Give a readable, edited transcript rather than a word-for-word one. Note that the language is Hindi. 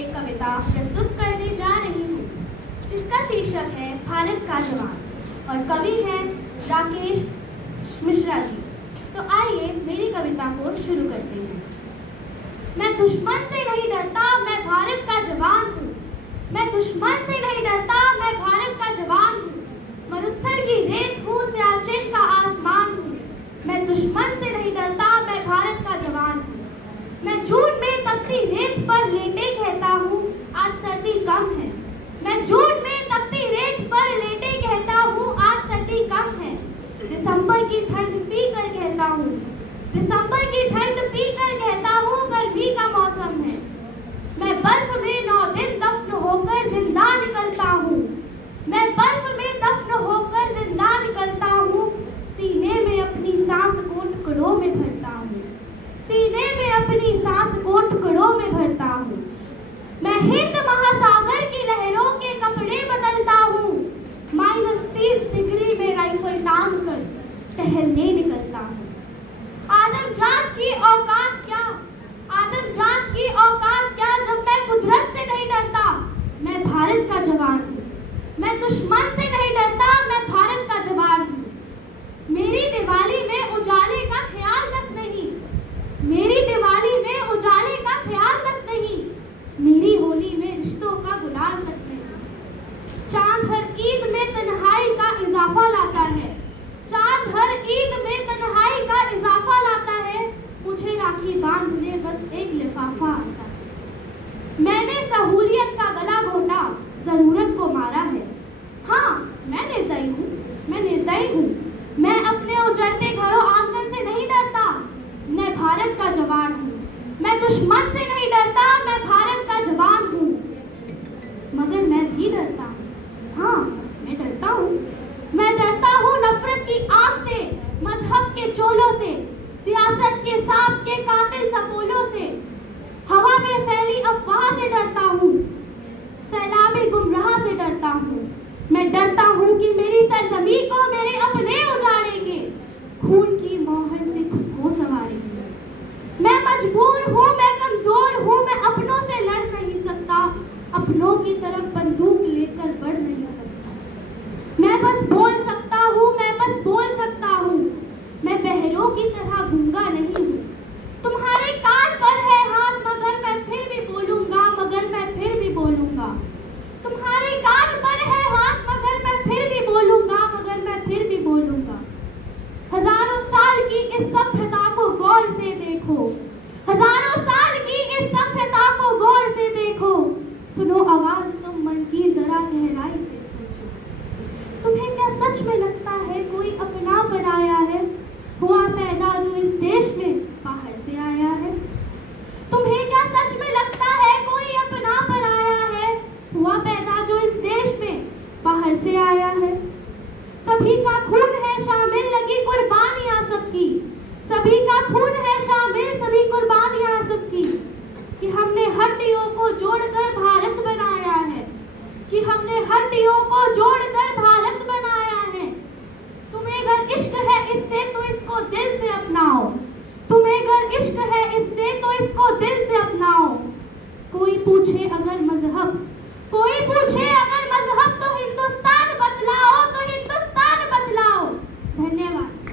एक कविता प्रस्तुत करने जा रही हूँ जिसका शीर्षक है भारत का जवान और कवि हैं राकेश मिश्रा जी। तो आइए मेरी कविता को शुरू करते हैं। मैं दुश्मन से नहीं डरता, मैं भारत का जवान हूँ। मैं दुश्मन से नहीं डरता, मैं भारत का जवान हूँ। मरुस्थल की रेत हूँ, सियाचिन का आसमान हूँ। मैं दुश्मन से नहीं डरता, मैं भारत का जवान हूँ। मैं झूठ में तपती रेत पर लेटे कहता हूँ, आज सर्दी कम है। मैं झूठ में तपती रेत पर लेटे कहता हूँ, आज सर्दी कम है। दिसंबर की ठंड पी कर कहता हूँ, दिसंबर की ठंड पी कर कहता हूँ, गर्मी का मौसम है। मैं बर्फ में 9 दिन दफन होकर जिंदा निकलता हूँ। मैं बर्फ में दफन होकर जिंदा निकलता हूँ। सीने में अपनी सांस को टुकड़ों में भरता हूँ। सीने में अपनी सांस को टुकड़ों में भरता हूँ। मैं हिंद महासागर की लहरों के कपड़े बदलता हूँ। -30 डिग्री में राइफल टांग कर टहलने निकलता हूँ। आदम जात की औकात क्या, आदम जात की औकात क्या, जब मैं कुदरत से नहीं डरता। मैं भारत का जवान हूँ। मैं दुश्मन से नहीं डरता, मैं भारत का जवान हूँ। मेरी दिवाली में उजाले का ख्याल तक नहीं, मेरी दिवाली में उजाले का ख्याल तक नहीं। मेरी होली में रिश्तों का गुलाल तक नहीं। चांद हर ईद में तन्हाई का इजाफा लाता है। चांद हर ईद में तन्हाई का इजाफा लाता है। मुझे राखी बांधने बस एक लिफाफा आता है। मैंने सहूलियत का गला घोटा, जरूरत को मारा है। हाँ, मैं निर्दयी हूँ, मैं निर्दयी हूँ। मैं अपने उजड़ते घरों आंगन से नहीं डरता। मैं भारत का जवान हूँ। मैं दुश्मन से नहीं डरता, मैं भारत का जवान हूँ। मगर मैं भी डरता हूँ। हाँ, मैं डरता हूँ। मैं डरता हूँ नफरत की आग से, मजहब के चोलों से, सियासत के सांप के कातिल सपोलों से। हवा में फैली अफवाह से डरता हूँ। सैलाबे गुमराह से डरता हूँ। मैं डरता हूँ कि मेरी सरजमीं को मेरे अपने उजाड़ेंगे, खून की मोहर से खुद को संवारेंगे। मैं मजबूर हूँ, मैं कमजोर हूँ, मैं अपनों से लड़ नहीं सकता, अपनों की तरफ बंदूक लेकर बढ़ नहीं सकता। मैं बस बोल सकता हूँ, मैं बस बोल सकता हूँ। मैं बहरों की तरह गूंगा नहीं हूँ। तुम्हारे कान पर है हाथ, मगर मैं फिर भी बोलूंगा, मगर मैं फिर भी बोलूंगा। तुम्हारे कान पर है हाथ, मगर मैं फिर भी बोलूंगा, मगर मैं फिर भी बोलूंगा। हजारों साल की इस सभ्यता को गौर से देखो। हजारों साल की इस सभ्यता को गौर से देखो। सुनो आवाज तुम मन की जरा गहराई से सोचो। तुम्हें क्या सच में लगता है कोई अपना बनाया है, हुआ पैदा जो इस देश में बाहर से आया है? तुम्हें क्या सच में लगता है कोई अपना बनाया है, हुआ पैदा जो इस देश में बाहर से आया है? सभी का खून है शामिल, लगी कुर्बानियां सबकी। सभी का खून है शामिल, सभी कुर्बानियां सबकी। कि हमने हड्डियों को जोड़कर भारत बनाया है, कि हमने हड्डियों को जोड़कर भारत बनाया है। तुम्हें अगर इश्क है इससे तो इसको दिल से अपनाओ। तुम्हें अगर इश्क है इससे तो इसको दिल से अपनाओ। कोई पूछे अगर मजहब, कोई पूछे